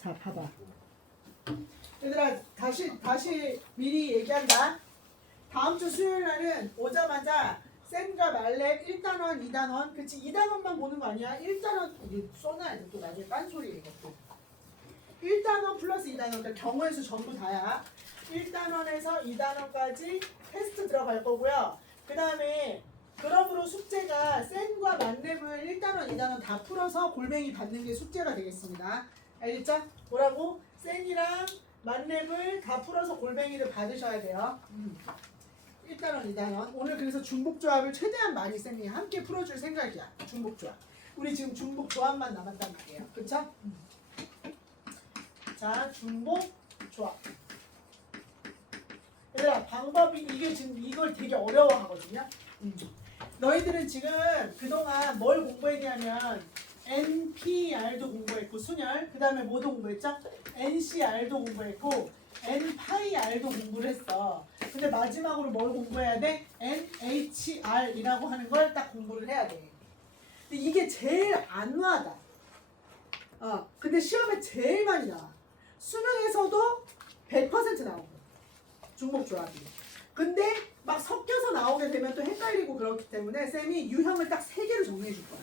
자, 봐봐. 얘들아, 다시 미리 얘기한다. 다음 주 수요일 날은 오자마자 쌤과 말렙 1단원, 2단원, 그치? 2단원만 보는 거 아니야? 1단원, 이게 써놔야 돼. 또 나중에 딴소리 이것도. 1단원 플러스 2단원, 그러니까 경우의 수 전부 다야. 1단원에서 2단원까지 테스트 들어갈 거고요. 그 다음에 그럼으로 숙제가 쌤과 만렙을 1단원, 2단원 다 풀어서 골뱅이 받는 게 숙제가 되겠습니다. 알겠죠? 뭐라고? 쌤이랑 만렙을 다 풀어서 골뱅이를 받으셔야 돼요. 1단원, 2단원. 오늘 그래서 중복조합을 최대한 많이 쌤이 함께 풀어줄 생각이야. 중복조합. 우리 지금 중복조합만 남았단 말이에요. 그쵸? 자, 중복조합. 얘들아, 방법이 이게 지금 이걸 되게 어려워하거든요. 너희들은 지금 그동안 뭘 공부했냐면 NPR도 공부했고 순열, 그 다음에 뭐도 공부했죠? NCR도 공부했고 N파이R도 공부를 했어. 근데 마지막으로 뭘 공부해야 돼? NHR이라고 하는 걸 딱 공부를 해야 돼. 근데 이게 제일 안 와다. 근데 시험에 제일 많이 나와. 수능에서도 100% 나오고 중복조합이. 근데 막 섞여서 나오게 되면 또 헷갈리고 그렇기 때문에 쌤이 유형을 딱 3개로 정리해 줄 거야.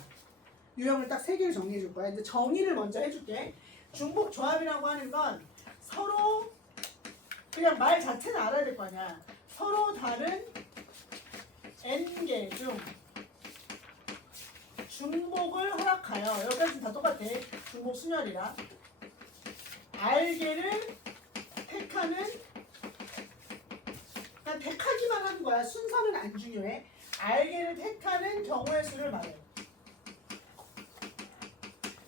유형을 딱 3개로 정리해 줄 거야. 근데 정의를 먼저 해줄게. 중복조합이라고 하는 건 서로 그냥 말 자체는 알아야 될 거 아니야. 서로 다른 n개 중 중복을 허락하여, 여기까지 다 똑같아. 중복 순열이라. r개를 택하는, 그냥 택하기만 하는 거야. 순서는 안 중요해. r개를 택하는 경우의 수를 말해요.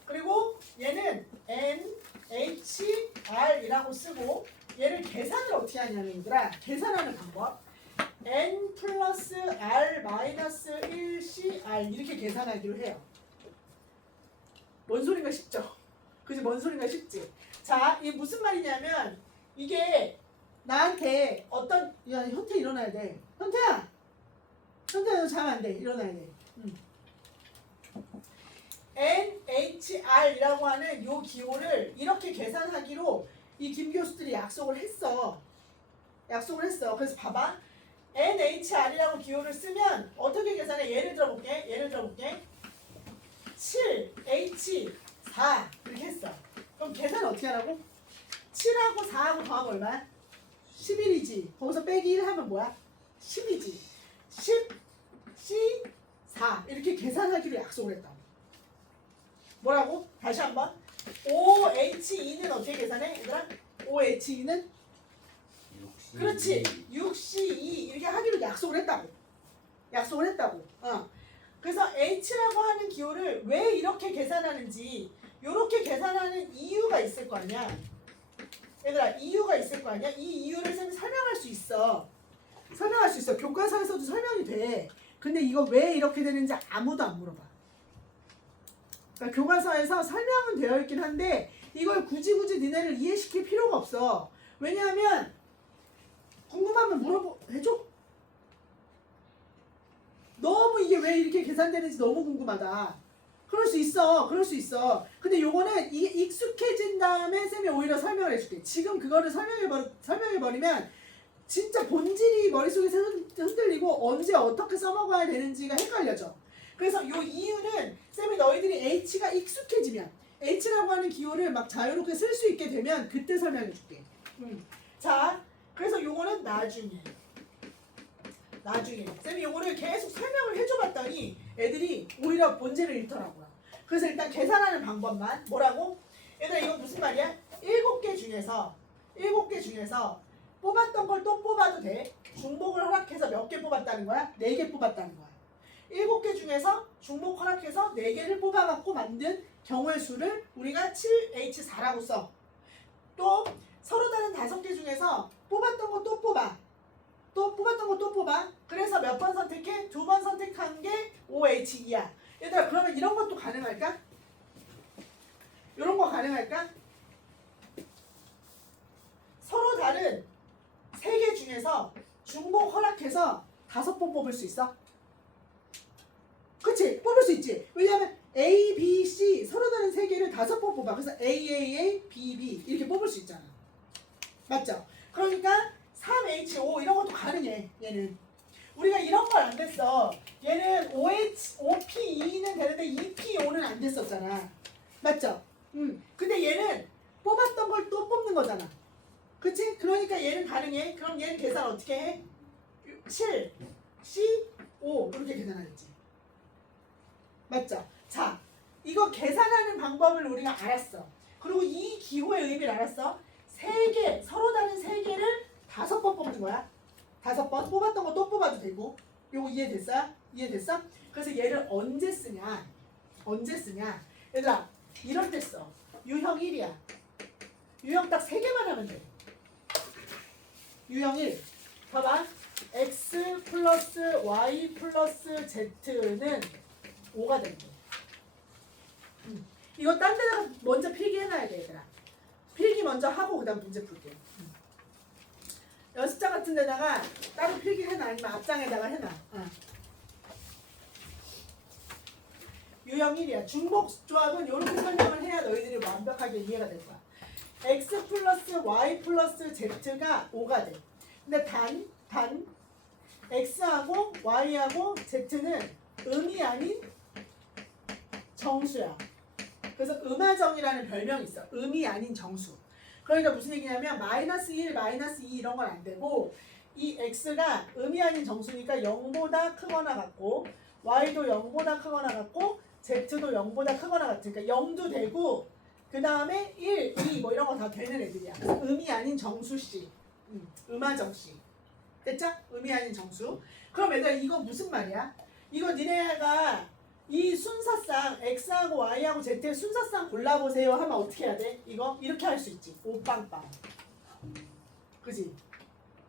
그리고 얘는 n, h, r이라고 쓰고 얘를 계산을 어떻게 하냐면 얘들아, 계산하는 방법 n 플러스 r 마이너스 1 c r 이렇게 계산하기로 해요. 뭔 소린가 쉽죠? 그지? 뭔 소린가 쉽지? 자, 이게 무슨 말이냐면 이게 나한테 어떤, 야, 현태 일어나야 돼. 현태야! 현태야, 너 자면 안 돼. 일어나야 돼. NHR이라고 하는 요 기호를 이렇게 계산하기로 이 김교수들이 약속을 했어. 그래서 봐봐. NHR이라고 기호를 쓰면 어떻게 계산해? 예를 들어볼게. 7H 4 이렇게 했어. 그럼 계산 어떻게 하라고? 7하고 4하고 더하면 얼마야? 11이지. 거기서 빼기 1 하면 뭐야? 10이지. 10 C 4 이렇게 계산하기로 약속을 했다. 뭐라고? 다시 한번. OHE는 어떻게 계산해? 얘들아? OHE는? 그렇지. 6C2 이렇게 하기로 약속을 했다고. 그래서 H라고 하는 기호를 왜 이렇게 계산하는지 이렇게 계산하는 이유가 있을 거 아니야. 얘들아, 이유가 있을 거 아니야. 이 이유를 쌤이 설명할 수 있어. 교과서에서도 설명이 돼. 근데 이거 왜 이렇게 되는지 아무도 안 물어봐. 그러니까 교과서에서 설명은 되어 있긴 한데 이걸 굳이 니네를 이해시킬 필요가 없어. 왜냐하면 궁금하면 해줘. 너무 이게 왜 이렇게 계산되는지 너무 궁금하다. 그럴 수 있어. 근데 요거는 이게 익숙해진 다음에 쌤이 오히려 설명을 해줄게. 지금 그거를 설명해버리면 진짜 본질이 머릿속에서 흔들리고 언제 어떻게 써먹어야 되는지가 헷갈려져. 그래서 요 이유는 쌤이 너희들이 H가 익숙해지면 H라고 하는 기호를 막 자유롭게 쓸 수 있게 되면 그때 설명해 줄게. 자, 그래서 요거는 나중에 쌤이 요거를 계속 설명을 해줘봤더니 애들이 오히려 본질을 잃더라고요. 그래서 일단 계산하는 방법만 뭐라고? 얘들아, 이거 무슨 말이야? 7개 중에서 뽑았던 걸 또 뽑아도 돼. 중복을 허락해서 몇 개 뽑았다는 거야? 4개 뽑았다는 거야. 7개 중에서 중복 허락해서 4개를 뽑아갖고 만든 경우의 수를 우리가 7H4라고 써. 또 서로 다른 5개 중에서 뽑았던 거 또 뽑아. 그래서 몇 번 선택해? 2번 선택한 게 OH2야. 얘들아, 그러면 이런 것도 가능할까? 이런 거 가능할까? 서로 다른 3개 중에서 중복 허락해서 5번 뽑을 수 있어? 그치? 뽑을 수 있지. 왜냐하면 A, B, C 서로 다른 세 개를 5번 뽑아. 그래서 A, A, A, B, B 이렇게 뽑을 수 있잖아. 맞죠? 그러니까 3H5 이런 것도 가능해. 얘는 우리가 이런 걸 안 됐어. 얘는 OP2는 되는데 EP5는 안 됐었잖아. 맞죠? 근데 얘는 뽑았던 걸 또 뽑는 거잖아. 그치? 그러니까 얘는 가능해. 그럼 얘는 계산 어떻게 해? 7, C, 5 이렇게 계산하겠지. 맞죠? 자, 이거 계산하는 방법을 우리가 알았어. 그리고 이 기호의 의미를 알았어. 세 개, 서로 다른 세 개를 5번 뽑는 거야. 5번 뽑았던 거 또 뽑아도 되고. 요거 이해됐어요? 이해됐어? 그래서 얘를 언제 쓰냐? 언제 쓰냐? 얘들아, 이럴 때 써. 유형 1이야. 유형 딱 3개만 하면 돼. 유형 1. 봐봐. x 플러스 y 플러스 z는 5가 된다. 이거 딴 데다가 먼저 필기해놔야 돼, 얘들아. 필기 먼저 하고 그 다음 문제 풀게. 연습장 같은 데다가 따로 필기해놔. 아니면 앞장에다가 해놔. 유형 1이야. 중복 조합은 이렇게 설명을 해야 너희들이 완벽하게 이해가 될 거야. x 플러스 y 플러스 z가 5가 돼. 근데 단 x하고 y하고 z는 음이 아닌 정수야. 그래서 음화정이라는 별명이 있어. 음이 아닌 정수. 그러니까 무슨 얘기냐면 마이너스 1, 마이너스 2 이런 건 안 되고 이 x가 음이 아닌 정수니까 0보다 크거나 같고 y도 0보다 크거나 같고 z도 0보다 크거나 같으니까 0도 되고 그 다음에 1, 2 뭐 이런 거 다 되는 애들이야. 음이 아닌 정수씨. 음화정씨. 됐죠? 음이 아닌 정수. 그럼 얘들아 이거 무슨 말이야? 이거 니네가 이 순서상 x하고 y하고 z의 순서상 골라보세요 하면 어떻게 해야 돼? 이거 이렇게 할 수 있지. 5빵빵. 그지?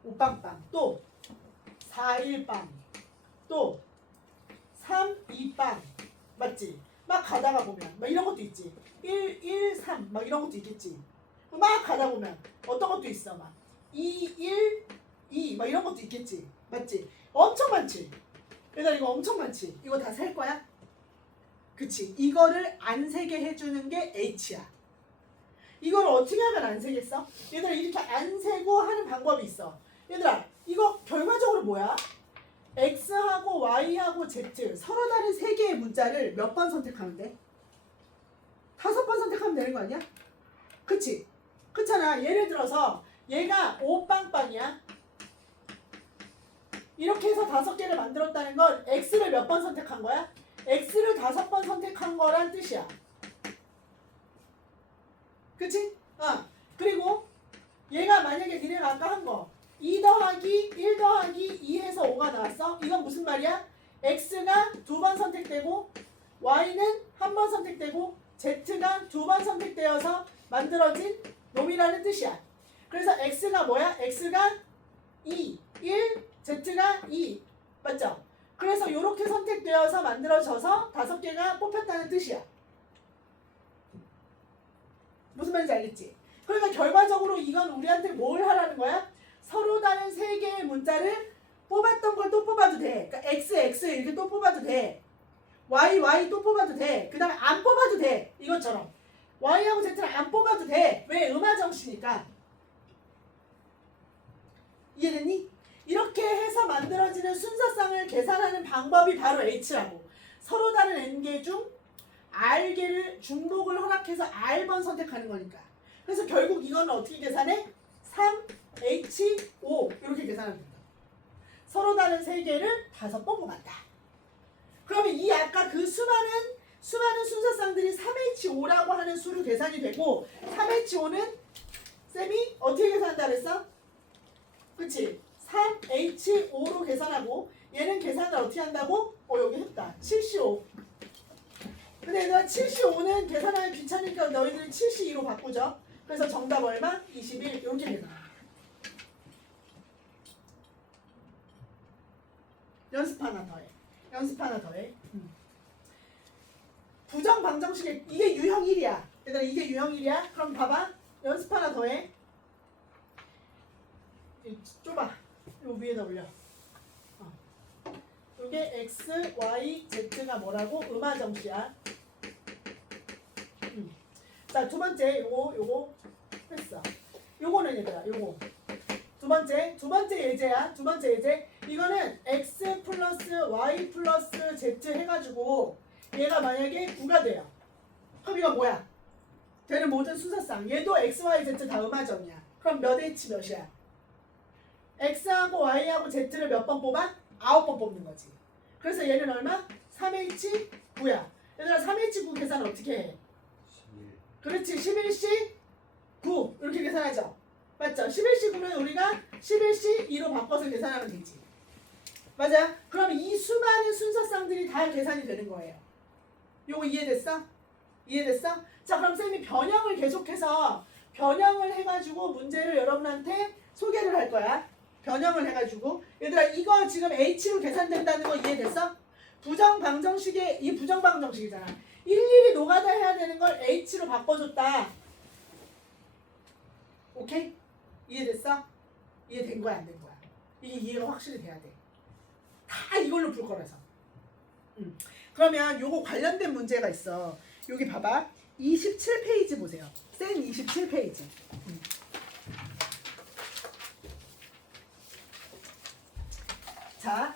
5빵빵. 또 4일빵. 또 3,2빵. 맞지? 막 가다가 보면 막 이런 것도 있지. 1, 1, 3 막 이런 것도 있겠지. 막 가다 보면 어떤 것도 있어. 막 2, 1, 2 막 이런 것도 있겠지. 맞지? 엄청 많지? 얘들아 이거 엄청 많지? 이거 다 셀 거야? 그치? 이거를 안 세게 해주는 게 H야. 이걸 어떻게 하면 안 세겠어? 얘들아 이렇게 안 세고 하는 방법이 있어. 얘들아 이거 결과적으로 뭐야? X하고 Y하고 Z 서로 다른 세 개의 문자를 몇 번 선택하면 돼? 5번 선택하면 되는 거 아니야? 그치? 그렇잖아. 예를 들어서 얘가 5빵빵이야. 이렇게 해서 5개를 만들었다는 건 X를 몇 번 선택한 거야? X를 5번 선택한 거란 뜻이야. 그치? 그리고 얘가 만약에 니네가 아까 한 거 2 더하기 1 더하기 2 해서 5가 나왔어? 이건 무슨 말이야? X가 2번 선택되고 Y는 1번 선택되고 Z가 2번 선택되어서 만들어진 놈이라는 뜻이야. 그래서 X가 뭐야? X가 2, 1, Z가 2. 맞죠? 그래서 이렇게 선택되어서 만들어져서 5개가 뽑혔다는 뜻이야. 무슨 말인지 알겠지? 그러니까 결과적으로 이건 우리한테 뭘 하라는 거야? 서로 다른 3개의 문자를 뽑았던 걸 또 뽑아도 돼. 그러니까 X, X 이렇게 또 뽑아도 돼. Y, Y 또 뽑아도 돼. 그 다음에 안 뽑아도 돼. 이것처럼. Y하고 Z를 안 뽑아도 돼. 왜? 음화정씨니까. 이해됐니? 이렇게 해서 만들어지는 순서상을 계산하는 방법이 바로 H라고. 서로 다른 N개 중 R개를 중복을 허락해서 R번 선택하는 거니까. 그래서 결국 이거는 어떻게 계산해? 3H5 이렇게 계산하면 된다. 서로 다른 3개를 5번 뽑았다. 그러면 이 아까 그 수많은 순서상들이 3H5라고 하는 수로 계산이 되고 3H5는 쌤이 어떻게 계산한다 그랬어? 그치? 3H5로 계산하고 얘는 계산을 어떻게 한다고? 여기 했다. 7C5. 근데 얘들아 7C5는 계산하기 귀찮으니까 너희들이 7C2로 바꾸죠. 그래서 정답 얼마? 21 이렇게 계산. 연습 하나 더해. 연습 하나 더해. 부정 방정식의 이게 유형 1이야. 얘들아 이게 유형 1이야? 그럼 봐봐. 연습 하나 더해. 좁아. 요 위에다 올려. 이게 X, Y, Z가 뭐라고? 음화정씨야. 자, 두 번째 요거 했어. 요거는 얘들아, 요거. 두 번째 예제야. 두 번째 예제. 이거는 x 플러스 y 플러스 z 해가지고 얘가 만약에 9가 돼요. 그럼 이거 뭐야? 되는 모든 순서상. 얘도 x, y, z 다 음화점이야. 그럼 몇 h 몇이야? x하고 y하고 z를 몇 번 뽑아? 9번 뽑는 거지. 그래서 얘는 얼마? 3h 9야. 얘들아 3h 9 계산 어떻게 해? 11. 그렇지. 11c 9 이렇게 계산하죠. 맞죠? 11c 9는 우리가 11c 2로 바꿔서 계산하면 되지. 맞아? 그럼 이 수많은 순서상들이 다 계산이 되는 거예요. 요거 이해됐어? 이해됐어? 자, 그럼 쌤이 변형을 계속해서 변형을 해가지고 문제를 여러분한테 소개를 할 거야. 변형을 해가지고. 얘들아 이거 지금 h로 계산된다는 거 이해됐어? 부정방정식에 이 부정방정식이잖아. 일일이 노가다 해야 되는 걸 h로 바꿔줬다. 오케이? 이해됐어? 이해된 거야 안 된 거야? 이게 이해가 확실히 돼야 돼. 다 이걸로 풀 거라서. 그러면 요거 관련된 문제가 있어. 여기 봐봐. 27페이지 보세요. 쌤 27페이지. 자,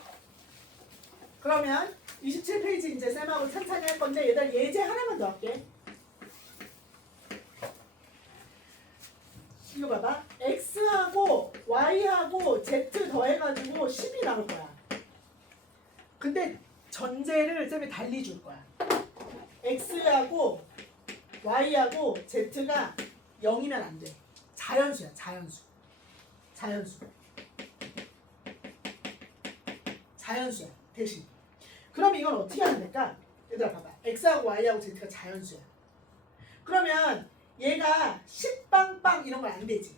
그러면 27페이지 이제 쌤하고 천천히 할 건데 얘들 예제 하나만 더 할게. 이거 봐봐. x하고 y하고 z 더해가지고 10이 나올 거야. 근데 전제를 쌤이 달리 줄 거야. x하고 y하고 z가 0이면 안 돼. 자연수야, 자연수. 자연수야, 대신. 그럼 이건 어떻게 하면 될까? 얘들아 봐봐. x하고 y하고 z가 자연수야. 그러면 얘가 10빵빵 이런 건 안 되지.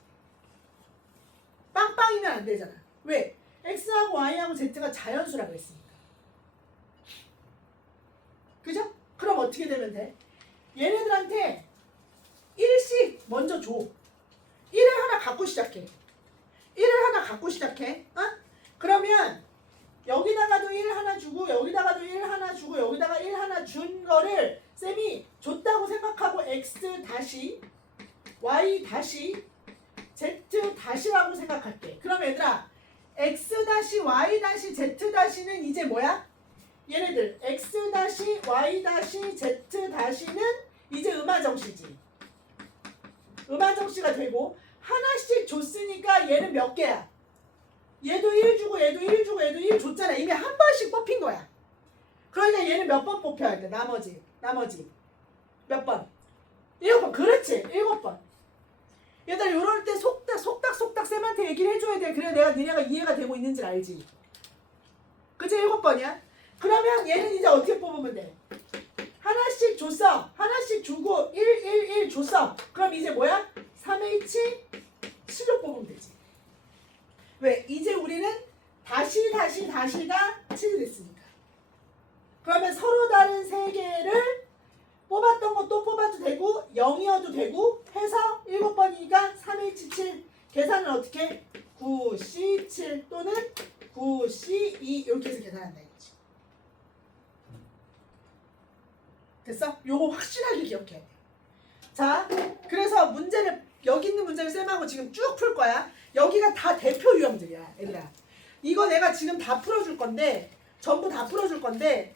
빵빵이면 안 되잖아. 왜? x하고 y하고 z가 자연수라고 했으니까. 그죠? 그럼 어떻게 되면 돼? 얘네들한테 1씩 먼저 줘. 1을 하나 갖고 시작해. 어? 그러면 여기다가도 1 하나 주고 여기다가도 1 하나 주고 여기다가 1 하나 준 거를 쌤이 줬다고 생각하고 x 다시 y 다시 z 다시라고 생각할게. 그럼 얘들아 x 다시 y 다시 z 다시는 이제 뭐야? 얘네들 x 다시 y 다시 z 다시는 이제 음화정씨지. 음화정씨가 되고 하나씩 줬으니까 얘는 몇 개야? 얘도 1 주고 얘도 1 주고 얘도 1 줬잖아. 이미 한 번씩 뽑힌 거야. 그러니까 얘는 몇 번 뽑혀야 돼? 나머지 몇 번? 7번. 그렇지. 7번. 얘들 이럴 때 속닥 쌤한테 얘기를 해줘야 돼. 그래야 내가 니네가 이해가 되고 있는지 알지. 그치? 7번이야. 그러면 얘는 이제 어떻게 뽑으면 돼? 하나씩 줬어. 하나씩 주고 1 줬어. 그럼 이제 뭐야? 3H 7로 뽑으면 되지. 왜? 이제 우리는 다시가 7이 됐으니까. 그러면 서로 다른 세 개를 뽑았던 거 또 뽑아도 되고 0이어도 되고 해서 7번이니까 3H7 계산은 어떻게? 9C7 또는 9C2 이렇게 해서 계산한다 이거지. 됐어? 요거 확실하게 기억해. 자, 그래서 문제를 여기 있는 문제를 쌤하고 지금 쭉 풀 거야. 여기가 다 대표 유형들이야, 얘들아. 이거 내가 지금 다 풀어줄 건데, 전부 다 풀어줄 건데,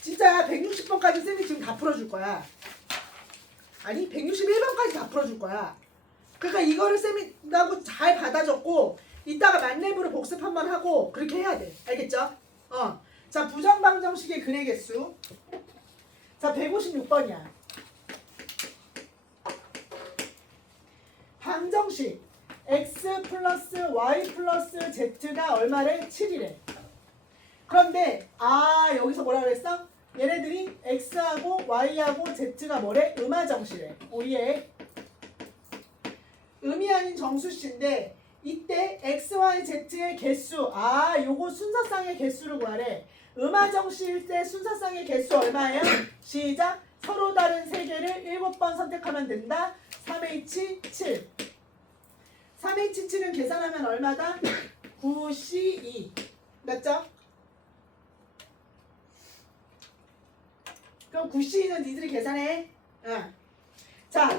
진짜 160번까지 쌤이 지금 다 풀어줄 거야. 아니, 161번까지 다 풀어줄 거야. 그러니까 이거를 쌤이 나하고 잘 받아줬고, 이따가 만렙으로 복습 한번 하고, 그렇게 해야 돼. 알겠죠? 자, 부정방정식의 근의 개수. 자, 156번이야. 방정식 x 플러스 y 플러스 z가 얼마래? 7이래. 그런데 여기서 뭐라 그랬어? 얘네들이 x하고 y하고 z가 뭐래? 음화정씨래. 오예. 음이 아닌 정수씨인데 이때 x, y, z의 개수 요거 순서상의 개수를 구하래. 음화정씨일 때 순서상의 개수 얼마예요? 시작. 서로 다른 세 개를 7번 선택하면 된다. 3H7. 3H7은 계산하면 얼마다? 9C2. 맞죠? 그럼 9C2는 니들이 계산해. 자,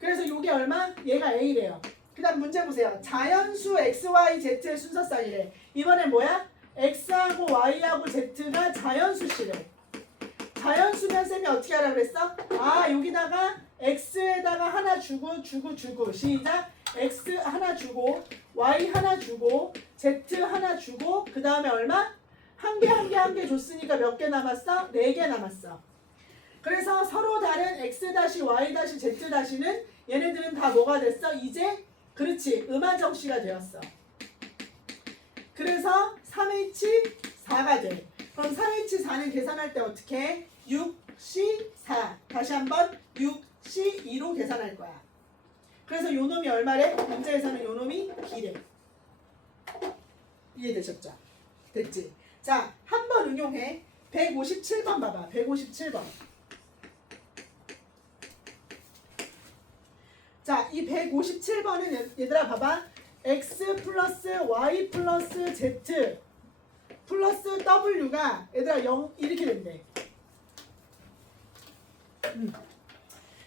그래서 요게 얼마? 얘가 A래요. 그 다음 문제 보세요. 자연수 X, Y, Z의 순서쌍이래. 이번엔 뭐야? X하고 Y하고 Z가 자연수시래. 자연수면 쌤이 어떻게 하라 그랬어? 아, 여기다가 X에다가 하나 주고 시작. X 하나 주고 Y 하나 주고 Z 하나 주고 그 다음에 얼마? 한 개 줬으니까 몇 개 남았어? 4개 남았어. 그래서 서로 다른 X-Y-Z-는 얘네들은 다 뭐가 됐어? 이제 그렇지, 음화정씨가 되었어. 그래서 3H4가 돼. 그럼 3H4는 계산할 때 어떻게 해? 6C4. 다시 한번 6C2로 계산할 거야. 그래서 요 놈이 얼마래? 문제에서는 요 놈이 B래. 이해되셨죠? 됐지? 자, 한 번 응용해. 157번 봐봐. 157번. 자, 이 157번은 얘들아 봐봐. X 플러스 Y 플러스 Z 플러스 W가 얘들아 0 이렇게 된대.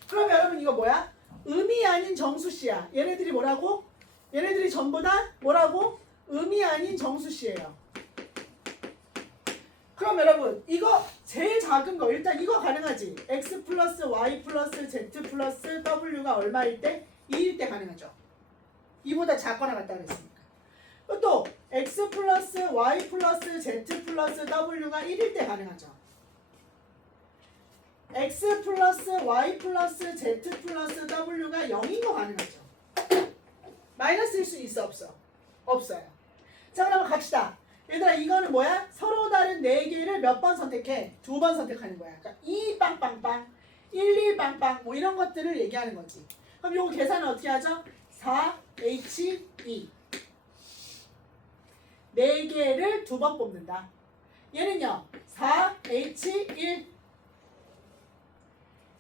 그럼 여러분 이거 뭐야? 음이 아닌 정수씨야. 얘네들이 뭐라고? 얘네들이 전부 다 뭐라고? 음이 아닌 정수씨예요. 그럼 여러분 이거 제일 작은 거 일단 이거 가능하지? X 플러스 Y 플러스 Z 플러스 W가 얼마일 때? 2일 때 가능하죠. 이보다 작거나 같다 그랬으니까. 또 X 플러스 Y 플러스 Z 플러스 W가 1일 때 가능하죠. X 플러스 Y 플러스 Z 플러스 W가 0인 거 가능하죠. 마이너스일 수 있어 없어? 없어요. 자, 그러면 갑시다. 얘들아 이거는 뭐야? 서로 다른 4개를 몇 번 선택해? 2번 선택하는 거야. 그러니까 2 빵빵빵 1 빵빵 뭐 이런 것들을 얘기하는 거지. 그럼 요거 계산은 어떻게 하죠? 4H2 4개를 2번 뽑는다. 얘는요 4H1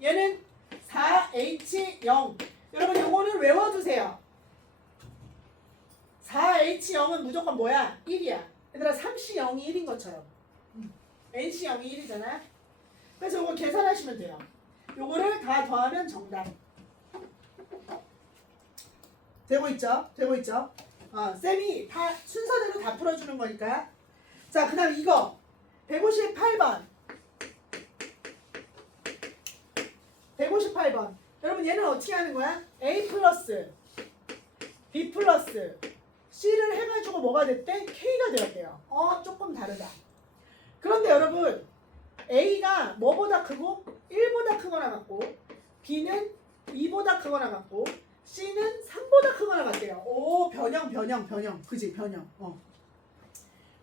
얘는 4H0 여러분 요거는 외워두세요. 4H0은 무조건 뭐야? 1이야. 얘들아 3C0이 1인 것처럼 NC0이 1이잖아. 그래서 요거 계산하시면 돼요. 요거를 다 더하면 정답. 되고 있죠? 되고 있죠? 쌤이 다 순서대로 다 풀어주는 거니까. 자, 그 다음 이거 158번 158번 여러분 얘는 어떻게 하는 거야? A 플러스 B 플러스 C를 해가지고 뭐가 됐대? K가 되었대요. 조금 다르다. 그런데 여러분 A가 뭐보다 크고 1보다 크거나 같고 B는 2보다 크거나 같고 C는 3보다 크거나 같대요. 오, 변형. 그지? 변형.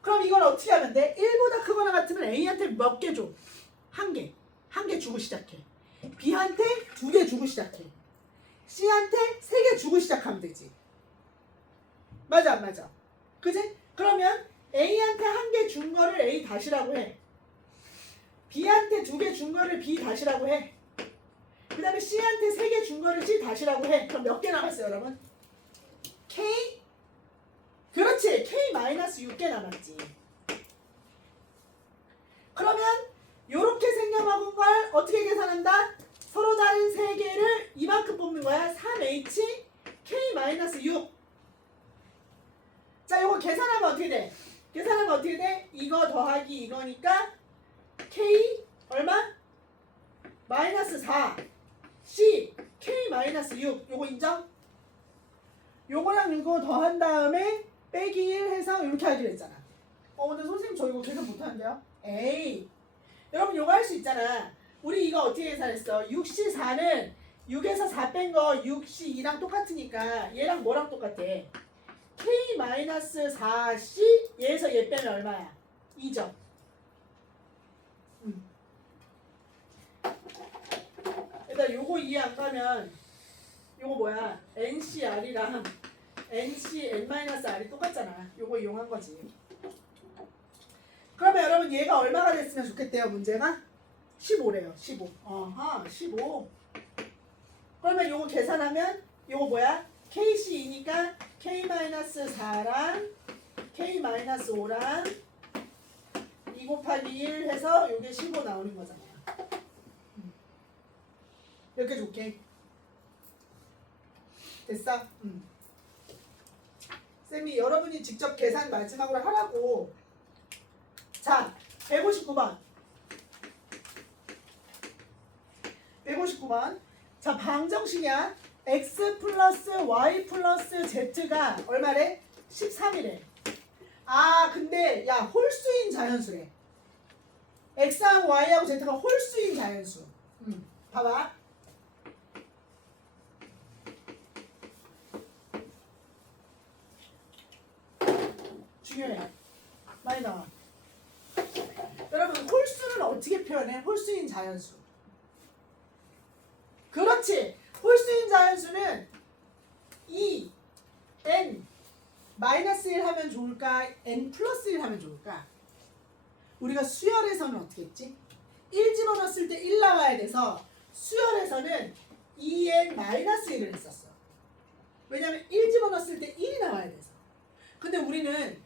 그럼 이걸 어떻게 하면 돼? 1보다 크거나 같으면 A한테 몇 개 줘? 한 개. 한 개 주고 시작해. B한테 2개 주고 시작해. C한테 3개 주고 시작하면 되지. 맞아 안 맞아? 그지? 그러면 A한테 한 개 준 거를 A 다시라고 해. B한테 2개 준 거를 B 다시라고 해. 그 다음에 C한테 3개 준 거를 C 다시라고 해. 그럼 몇 개 남았어요 여러분? K? 그렇지. K-6개 남았지. 그러면 요렇게 생겨먹은 걸 어떻게 계산한다? 서로 다른 3개를 이만큼 뽑는 거야. 3H K-6. 자, 요거 계산하면 어떻게 돼? 계산하면 어떻게 돼? 이거 더하기 이거니까 K 얼마? -4 C K-6 요거 인정? 요거랑 이거 더한 다음에 빼기 1 해서 이렇게 하기로 했잖아. 근데 선생님 저 이거 계산 못하는데요? 에이 여러분 요거 할 수 있잖아. 우리 이거 어떻게 계산했어? 6C4는 6에서 4 뺀 거 6C2랑 똑같으니까 얘랑 뭐랑 똑같아? K-4C 얘에서 얘 빼면 얼마야? 2점. 일단 요거 이해 안 가면 요거 뭐야? NCR이랑 NCN-R이 똑같잖아. 요거 이용한 거지. 그러면 여러분 얘가 얼마가 됐으면 좋겠대요 문제가? 15래요. 15. 15. 그러면 요거 계산하면 요거 뭐야? KC2니까 K-4랑 K-5랑 2 곱하기 1 해서 요게 15 나오는 거잖아요. 이렇게 줄게. 됐어? 쌤이 여러분이 직접 계산 마지막으로 하라고. 자, 159번. 159번. 자, 방정식이야. x 플러스 y 플러스 z가 얼마래? 13이래. 아, 근데 야, 홀수인 자연수래. x하고 y하고 z가 홀수인 자연수. 봐봐. 중요해. 많이 나와. 여러분, 홀수는 어떻게 표현해? 홀수인 자연수. 그렇지. 홀수인 자연수는 n 마이너스 1 하면 좋을까? n 플러스 1 하면 좋을까? 우리가 수열에서는 어떻게 했지? 1 집어넣었을 때 1 나와야 돼서 수열에서는 2n 마이너스 1을 했었어. 왜냐면 1 집어넣었을 때 1이 나와야 돼서. 근데 우리는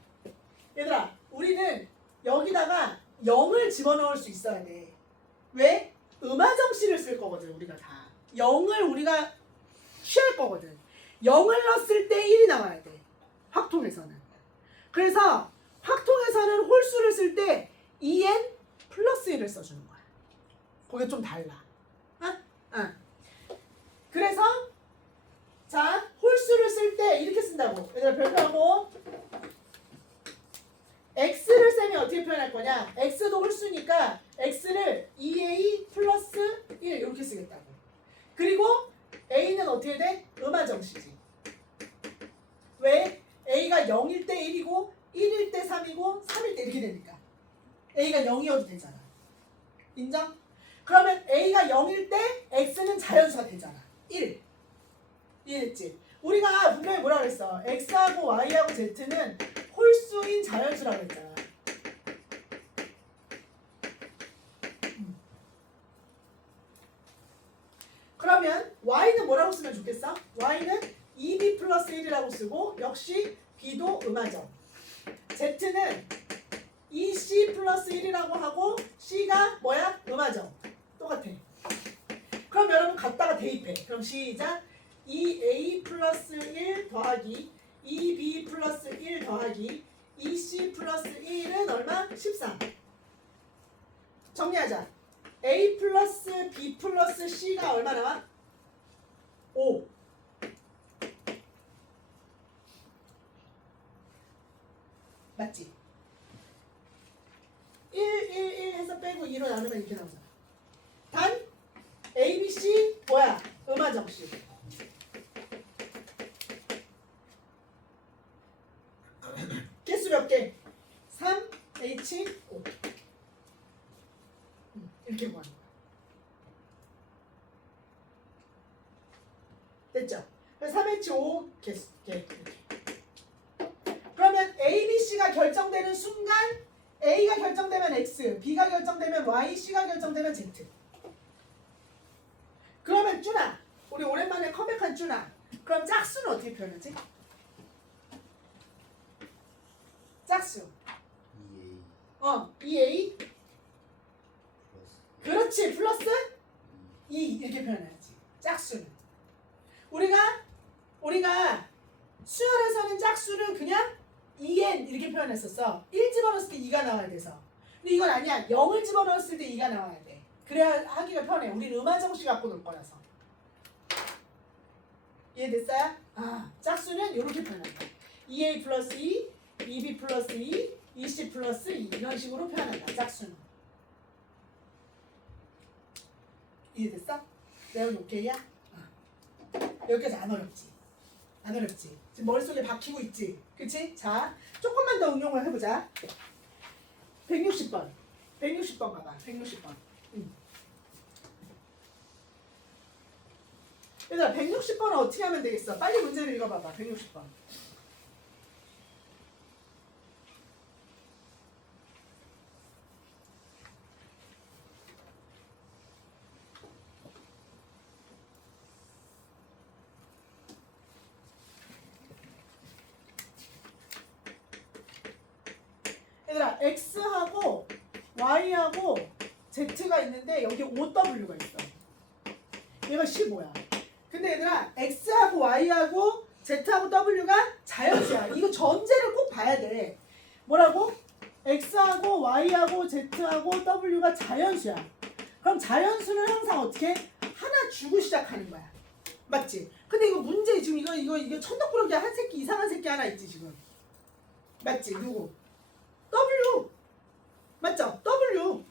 얘들아, 우리는 여기다가 0을 집어넣을 수 있어야 돼. 왜? 음화정씨를 쓸 거거든. 우리가 다 0을 우리가 취할 거거든. 0을 넣었을 때 1이 나와야 돼. 확통에서는. 그래서 확통에서는 홀수를 쓸 때 2n 플러스 1을 써주는 거야. 그게 좀 달라. 그래서 자, 홀수를 쓸 때 이렇게 쓴다고. 얘들아, 별표하고 x를 쌤이 어떻게 표현할 거냐? x도 홀수니까 x를 2a 플러스 1 이렇게 쓰겠다고. 그리고 a는 어떻게 돼? 음화정씨지. 왜? a가 0일 때 1이고 1일 때 3이고 3일 때 이렇게 되니까 a가 0이어도 되잖아. 인정? 그러면 a가 0일 때 x는 자연수가 되잖아. 1. 이해됐지? 우리가 분명히 뭐라 그랬어? x하고 y하고 z는 홀수인 자연수라고 했잖아. 그러면 y는 뭐라고 쓰면 좋겠어? y는 2b 플러스 1이라고 쓰고 역시 b도 음화정. z는 2c 플러스 1이라고 하고 c가 뭐야? 음화정. 똑같아. 그럼 여러분 갖다가 대입해. 그럼 시작. 2a 플러스 1 더하기 2b 플러스 1 더하기 2c 플러스 1은 얼마? 13. 정리하자. a 플러스 b 플러스 c가 얼마 나와? 5. 맞지? 1, 1, 1 해서 빼고 2로 나누면 이렇게 나오잖아. 단 a, b, c 뭐야? 음화정씨. 개수 몇 개? 3, H, 5. 이렇게 구하는 거야. 됐죠? 3H, 5 개수. 이렇게. 그러면 A, B, C가 결정되는 순간 A가 결정되면 X, B가 결정되면 Y, C가 결정되면 Z. 그러면 쭈나, 우리 오랜만에 컴백한 쭈나. 그럼 짝수는 어떻게 표현하지? 짝수. 2A 그렇지. 플러스 2 이렇게 표현해야지. 짝수는. 우리가 수열에서는 짝수를 그냥 2n 이렇게 표현했었어. 1 집어넣었을 때 2가 나와야 돼서. 근데 이건 아니야. 0을 집어넣었을 때 2가 나와야 돼. 그래야 하기가 편해. 우리는 음화정씨 갖고 놀 거라서. 이해됐어요? 짝수는 이렇게 표현한다. 2a 플러스 2, 2b 플러스 2, 2c 플러스 2 이런 식으로 표현한다. 짝수는. 이해됐어? 내용 오케이야? 여기까지 안 어렵지? 안 어렵지? 지금 머릿속에 박히고 있지? 그치? 자, 조금만 더 응용을 해보자. 160번. 160번 가봐. 160번. 얘들아, 160번은 어떻게 하면 되겠어? 빨리 문제를 읽어봐봐. 160번. 얘들아, X하고 Y하고 Z가 있는데 여기 OW가 있어. 얘가 15야. 근데 얘들아 X하고 Y하고 Z하고 W가 자연수야. 이거 전제를 꼭 봐야 돼. 뭐라고? X하고 Y하고 Z하고 W가 자연수야. 그럼 자연수는 항상 어떻게? 하나 주고 시작하는 거야. 맞지? 근데 이거 문제 지금 이거 천덕꾸러기 한 새끼 이상한 새끼 하나 있지 지금. 맞지? 누구? W. 맞죠? W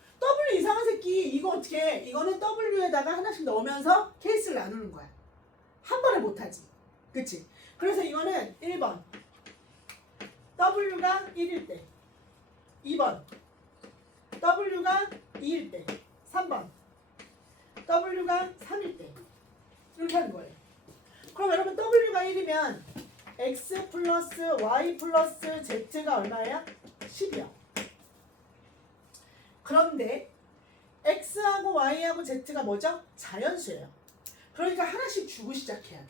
이상한 새끼 이거 어떻게 해? 이거는 W에다가 하나씩 넣으면서 케이스를 나누는 거야. 한 번에 못하지. 그치? 그래서 이거는 1번 W가 1일 때 2번 W가 2일 때 3번 W가 3일 때 이렇게 하는 거예요. 그럼 여러분 W가 1이면 X 플러스 Y 플러스 Z가 얼마예요? 10이요. 그런데 X하고 Y하고 Z가 뭐죠? 자연수예요. 그러니까 하나씩 주고 시작해야 돼.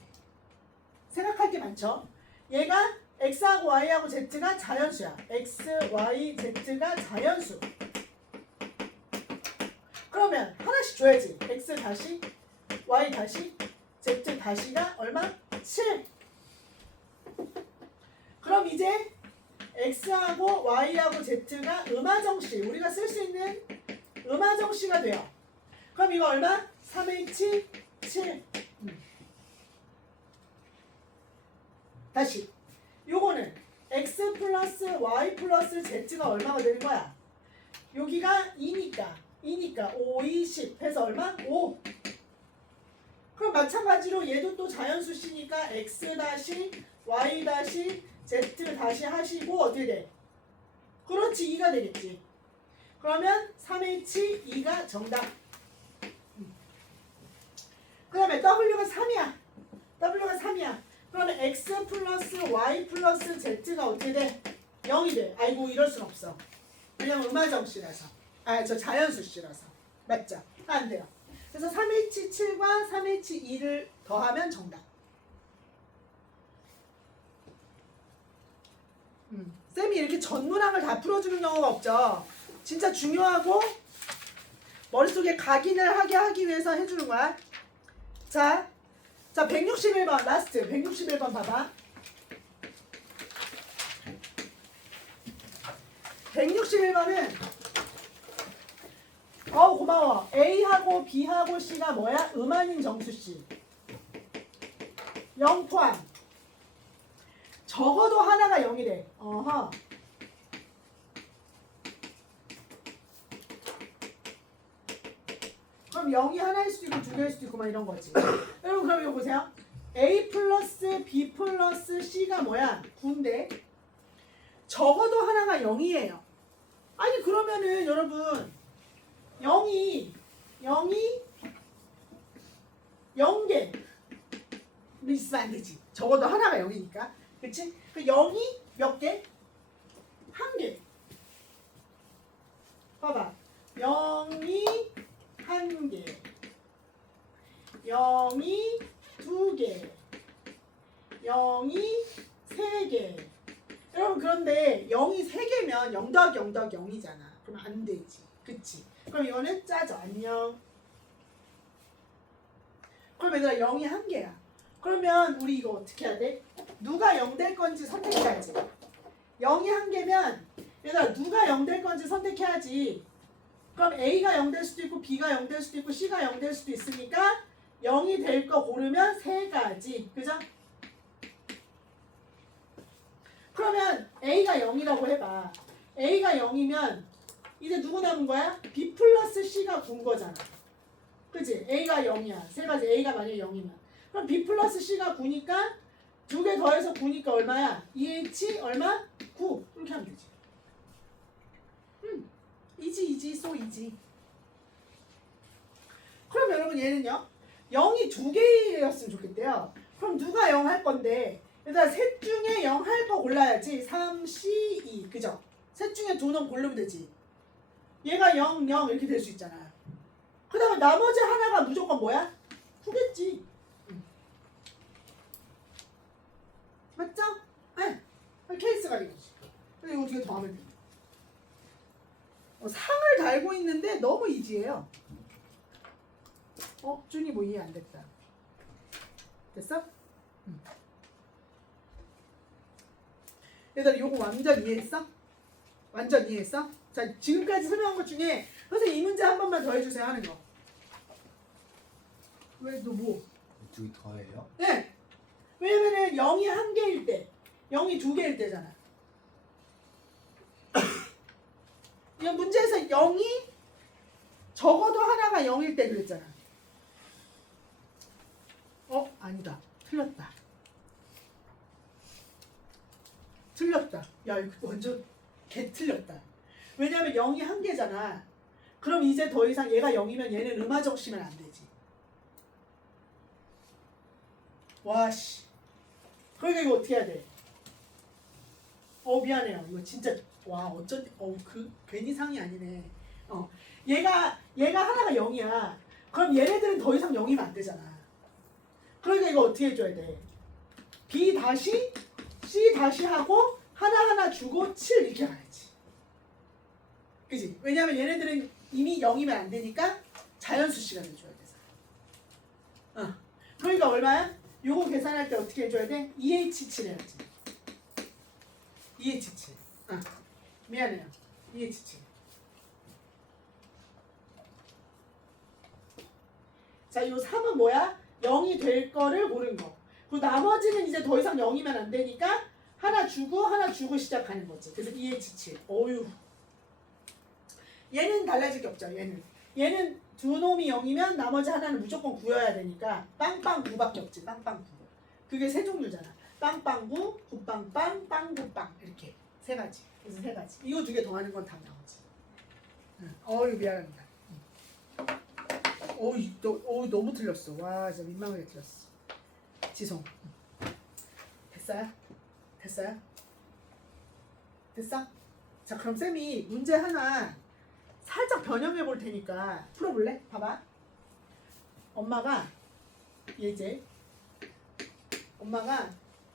생각할 게 많죠? 얘가 X하고 Y하고 Z가 자연수야. X, Y, Z가 자연수. 그러면 하나씩 줘야지. X 다시 Y 다시 Z 다시가 얼마? 7. 그럼 이제 X하고 Y하고 Z가 음화정씨 우리가 쓸 수 있는 음화정씨가 돼요. 그럼 이거 얼마? 3H 7. 다시 요거는 X 플러스 Y 플러스 Z가 얼마가 되는 거야? 여기가 2니까 5, 2, 10 해서 얼마? 5. 그럼 마찬가지로 얘도 또 자연수 씨니까 X 다시 Y 다시 Z 다시 하시고 어떻게 돼? 그렇지 2가 되겠지. 그러면 3H 2가 정답. 그 다음에 W가 3이야. W가 3이야. 그러면 X 플러스 Y 플러스 Z가 어떻게 돼? 0이 돼. 아이고 이럴 순 없어. 왜냐면 음화정씨라서. 저 자연수씨라서. 맞죠? 안 돼요. 그래서 3H7과 3H2를 더하면 정답. 쌤이 이렇게 전문항을 다 풀어주는 경우가 없죠. 진짜 중요하고 머릿속에 각인을 하게 하기 위해서 해주는 거야. 자 161번 라스트 161번 봐봐. 161번은 고마워. A하고 B하고 C가 뭐야? 음한인 정수씨 0 포함. 적어도 하나가 0이래. 어허. 그럼 0이 하나일 수도 있고 두 개일 수도 있고 막 이런 거지. 여러분 그럼 이거 보세요. A 플러스 B 플러스 C가 뭐야? 9인데 적어도 하나가 0이에요. 아니 그러면은 여러분 0이 0개 있으면 안 되지. 적어도 하나가 0이니까. 그치? 그 0이 몇 개? 1개. 봐봐. 0이 1개. 0이 2개. 0이 3개. 여러분 그런데 0이 3개면 0 더하기 0 더하기 0이잖아. 그럼 안 되지. 그치? 그럼 이거는 짜져. 안녕. 그럼 얘들아 0이 1개야. 그러면 우리 이거 어떻게 해야 돼? 누가 0 될 건지 선택해야지. 0이 1개면 얘들아 누가 0 될 건지 선택해야지. 그럼 A가 0 될 수도 있고 B가 0 될 수도 있고 C가 0 될 수도 있으니까 0이 될 거 고르면 3가지. 그죠? 그러면 A가 0이라고 해봐. A가 0이면 이제 누구 남은 거야? B 플러스 C가 9인 거잖아. 그치? A가 0이야. 세 가지 A가 만약에 0이면. 그럼 B 플러스 C가 9니까 2개 더해서 9니까 얼마야? 2H 얼마? 9. 이렇게 하면 되지. 이지 소 이지. 그럼 여러분 얘는요? 0이 2개였으면 좋겠대요. 그럼 누가 0 할 건데 일단 셋 중에 0 할 거 골라야지. 3, C, 2 그죠? 셋 중에 2는 고르면 되지. 얘가 0, 0 이렇게 될 수 있잖아. 그 다음에 나머지 하나가 무조건 뭐야? 9겠지. 맞죠? 네. 케이스가 이거지. 이거 어떻게 더 하면 돼? 상을 달고 있는데 너무 이지예요. 준이 뭐 이해 안 됐다. 됐어? 얘들아 요거 완전 이해했어? 완전 이해했어? 자 지금까지 설명한 것 중에 선생님 이 문제 한 번만 더 해주세요 하는 거. 왜 너 뭐? 둘이 더해요? 네. 왜냐면은 0이 한 개일 때 0이 두 개일 때잖아. 이 문제에서 0이 적어도 하나가 0일 때 그랬잖아. 아니다. 틀렸다. 틀렸다. 야 이거 완전 개 틀렸다. 왜냐면 0이 한 개잖아. 그럼 이제 더 이상 얘가 0이면 얘는 음화적시면 안 되지. 와씨. 그러니까 이거 어떻게 해야 돼? 미안해요. 이거 진짜 와 어쩐 괜히 상이 아니네. 얘가 하나가 0이야. 그럼 얘네들은 더 이상 0이면 안 되잖아. 그러니까 이거 어떻게 해줘야 돼? B 다시 C 다시 하고 하나하나 주고 7 이렇게 가야지. 그지? 왜냐면 얘네들은 이미 0이면 안 되니까 자연수 시간을 줘야 되잖아. 그러니까 얼마야? 요거 계산할 때 어떻게 해줘야 돼? 2H7 해야지. 2H7. 미안해요. 2H7. 자, 요 3은 뭐야? 0이 될 거를 고른 거. 그 나머지는 이제 더 이상 0이면 안 되니까 하나 주고 시작하는 거지. 그래서 2H7. 어휴. 얘는 달라질 게 없죠. 얘는 두 놈이 0이면 나머지 하나는 무조건 9여야 되니까 빵빵 9밖에 없지. 빵빵 9. 그게 세 종류잖아. 빵빵 9, 9빵빵, 빵9빵 이렇게 세 가지. 그래서 세 가지. 이거 두 개 더하는 건 답 나오지. 어휴 미안합니다. 너무 틀렸어. 와 진짜 민망하게 틀렸어. 지성. 됐어요? 됐어? 자 그럼 쌤이 문제 하나 살짝 변형해 볼 테니까 풀어볼래? 봐봐. 엄마가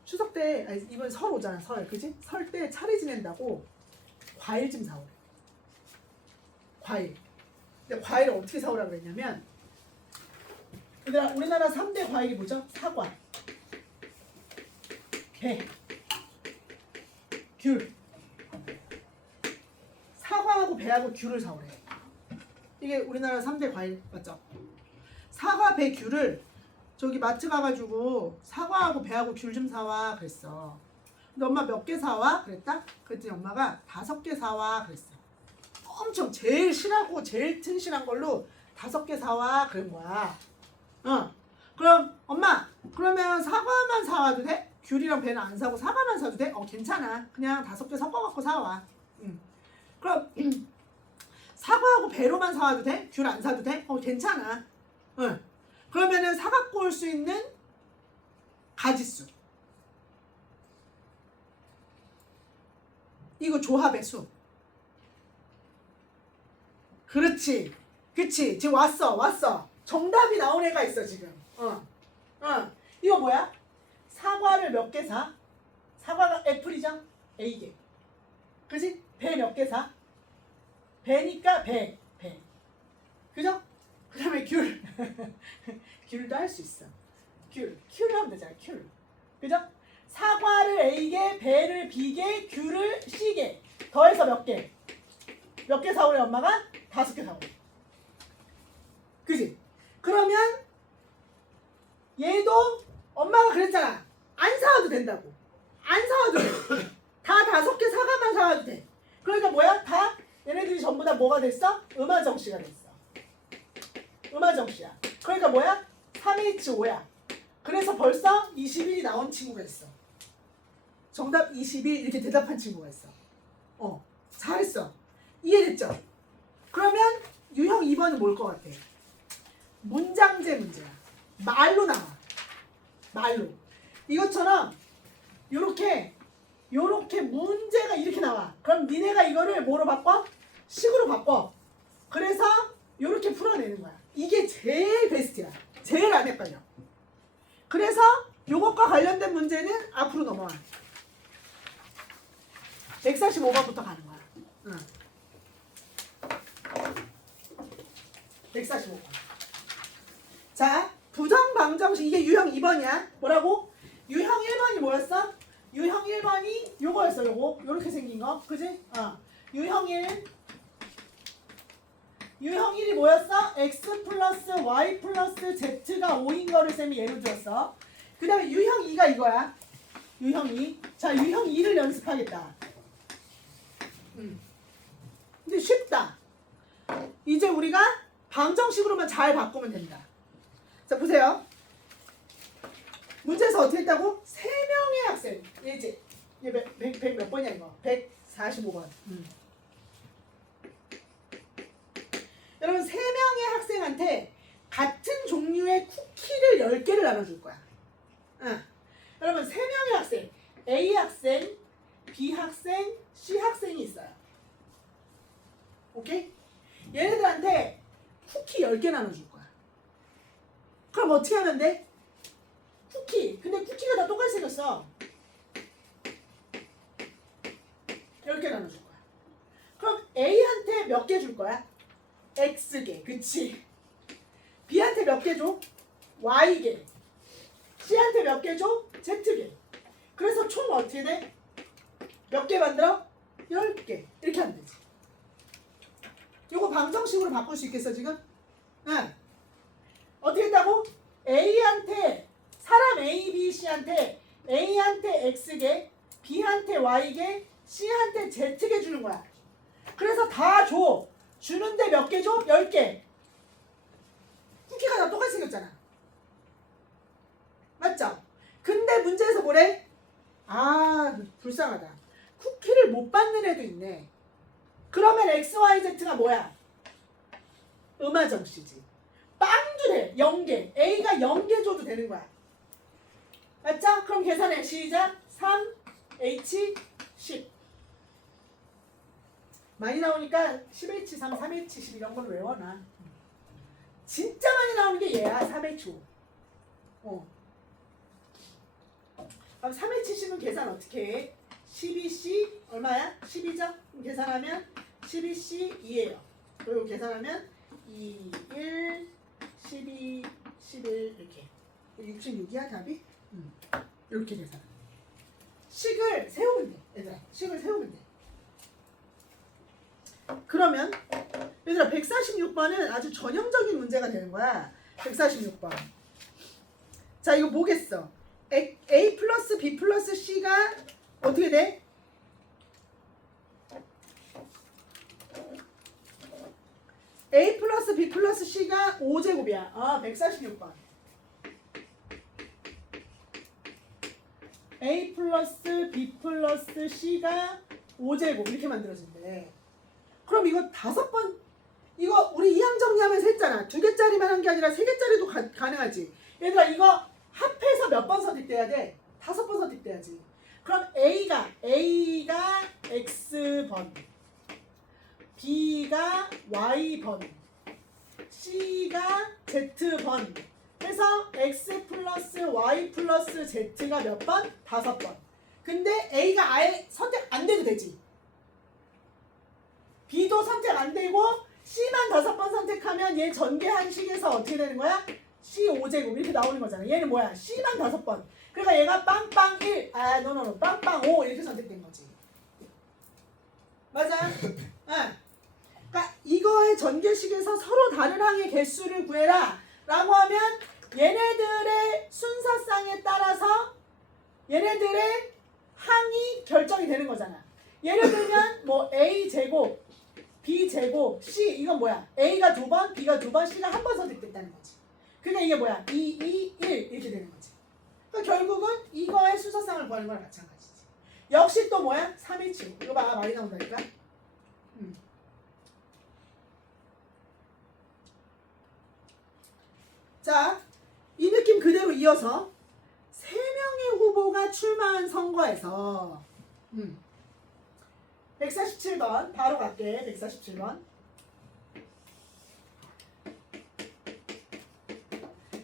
추석 때 이번 설 오잖아. 그지? 설 때 차례 지낸다고 과일 좀 사오래. 과일. 근데 과일을 어떻게 사오라고 그랬냐면 얘들아 우리나라 3대 과일이 뭐죠? 사과, 배, 귤. 사과하고 배하고 귤을 사오래. 이게 우리나라 3대 과일 맞죠? 사과, 배, 귤을 저기 마트 가가지고 사과하고 배하고 귤 좀 사와 그랬어. 근데 엄마 몇 개 사와? 그랬다? 그랬더니 엄마가 5개 사와 그랬어. 엄청 제일 실하고 제일 튼실한 걸로 5개 사와 그런 거야. 그럼 엄마 그러면 사과만 사와도 돼? 귤이랑 배는 안 사고 사과만 사도 돼? 괜찮아. 그냥 5개 섞어갖고 사와. 그럼 사과하고 배로만 사와도 돼? 귤 안 사도 돼? 괜찮아. 그러면은 사갖고 올 수 있는 가지수. 이거 조합의 수. 그렇지. 그치. 지금 왔어. 정답이 나온 애가 있어, 지금. 이거 뭐야? 사과를 몇 개 사? 사과가 애플이죠? A개. 그치? 배 몇 개 사? 배니까 배. 그죠? 그 다음에 귤. 귤도 할 수 있어. 귤 하면 되잖아. 귤. 그죠? 사과를 A개, 배를 B개, 귤을 C개. 더해서 몇 개? 몇 개 사오래 엄마가? 5개 사오래. 그지? 그러면 얘도 엄마가 그랬잖아. 안 사와도 된다고. 안 사와도 돼. 다 5개 사과만 사와도 돼. 그러니까 뭐야? 다 얘네들이 전부 다 뭐가 됐어? 음화정씨가 됐어. 음화정씨야. 그러니까 뭐야? 3H5야. 그래서 벌써 21이 나온 친구가 있어. 정답 21 이렇게 대답한 친구가 있어. 잘했어. 이해됐죠? 그러면 유형 2번은 뭘 것 같아? 문장제 문제야. 말로 나와. 말로. 이것처럼 요렇게 문제가 이렇게 나와. 그럼 니네가 이거를 뭐로 바꿔? 식으로 바꿔. 그래서 요렇게 풀어내는 거야. 이게 제일 베스트야. 제일 안 헷갈려. 그래서 요것과 관련된 문제는 앞으로 넘어와. 145번부터 가는 거야. 145번. 자, 부정방정식 이게 유형 2번이야. 뭐라고? 유형 1번이 뭐였어? 유형 1번이 요거였어. 요렇게 생긴 거. 그지? 유형 1. 유형 1이 뭐였어? x 플러스 y 플러스 z가 5인 거를 쌤이 예를 들었어. 그 다음에 유형 2가 이거야. 유형 2. 자, 유형 2를 연습하겠다. 근데 쉽다. 이제 우리가 방정식으로만 잘 바꾸면 된다. 자, 보세요. 문제에서 어떻게 했다고? 3명의 학생. 얘지. 얘 100 몇 번이야 이거? 145번. 여러분 3명의 학생한테 같은 종류의 쿠키를 10개를 나눠줄 거야. 여러분 3명의 학생, A 학생, B 학생, C 학생이 있어요. 오케이? 얘네들한테 쿠키 10개 나눠줄 거야. 그럼 어떻게 하면 돼? 쿠키. 근데 쿠키가 다 똑같이 생겼어. 10개 나눠줄 거야. 그럼 A한테 몇 개 줄 거야? X개. 그치? B한테 몇 개 줘? Y개. C한테 몇 개 줘? Z개. 그래서 총 어떻게 돼? 몇 개 만들어? 10개. 이렇게 하면 되지. 요거 방정식으로 바꿀 수 있겠어 지금? 응. 어떻게 했다고? A한테 사람 A, B, C한테 A한테 X개, B한테 Y개, C한테 Z개 주는 거야. 그래서 다 줘. 주는데 몇 개 줘? 10개. 쿠키가 다 똑같이 생겼잖아. 맞죠? 근데 문제에서 뭐래? 아, 불쌍하다. 쿠키를 못 받는 애도 있네. 그러면 X, Y, Z가 뭐야? 음화정씨지. 빵도 돼. 0개. A가 0개 줘도 되는 거야. 맞죠? 그럼 계산해. 시작. 3, H, 10. 많이 나오니까 10H3, 3H10 이런 걸로 외워놔. 진짜 많이 나오는 게 얘야. 3H5. 그럼 3H10은 계산 어떻게 해? 12C 얼마야? 10이죠? 그럼 계산하면 12C 2예요. 그리고 계산하면 2, 1, 12, 11 이렇게. 66이야 답이? 이렇게 계산. 식을 세우면 돼. 얘들아. 식을 세우면 돼. 그러면 얘들아 146번은 아주 전형적인 문제가 되는 거야. 146번. 자 이거 뭐겠어? A 플러스 B 플러스 C가 어떻게 돼? A 플러스 B 플러스 C가 5제곱이야. 146번. A 플러스 B 플러스 C가 5제곱 이렇게 만들어진대. 그럼 이거 5번 이거 우리 이항 정리하면서 했잖아. 2개짜리만 한 게 아니라 3개짜리도 가능하지. 얘들아 이거 합해서 몇 번 선택돼야 돼? 5번 선택돼야지. 그럼 A가 X번, B가 Y번, C가 Z번 해서 X 플러스 Y 플러스 Z가 몇 번? 5번. 근데 A가 아예 선택 안 돼도 되지. B도 선택 안 되고 C만 5번 선택하면 얘 전개한 식에서 어떻게 되는 거야? C 5제곱 이렇게 나오는 거잖아. 얘는 뭐야? C만 5번. 그러니까 얘가 빵빵 1, 빵빵 5 이렇게 선택된 거지. 맞아? 그러니까 이거의 전개식에서 서로 다른 항의 개수를 구해라 라고 하면 얘네들의 순서상에 따라서 얘네들의 항이 결정이 되는 거잖아. 예를 들면 뭐 A제곱, B제곱, C 이건 뭐야? A가 2번, B가 2번, C가 1번 선택됐다는 거지. 그러니까 이게 뭐야? 2, 2, 1 이렇게 되는 거지. 그러니까 결국은 이거의 순서상을 구하는 거랑 마찬가지지. 역시 또 뭐야? 3H. 이거 봐. 많이 나온다니까. 자, 이 느낌 그대로 이어서 3명의 후보가 출마한 선거에서 147번 바로 갈게. 147번.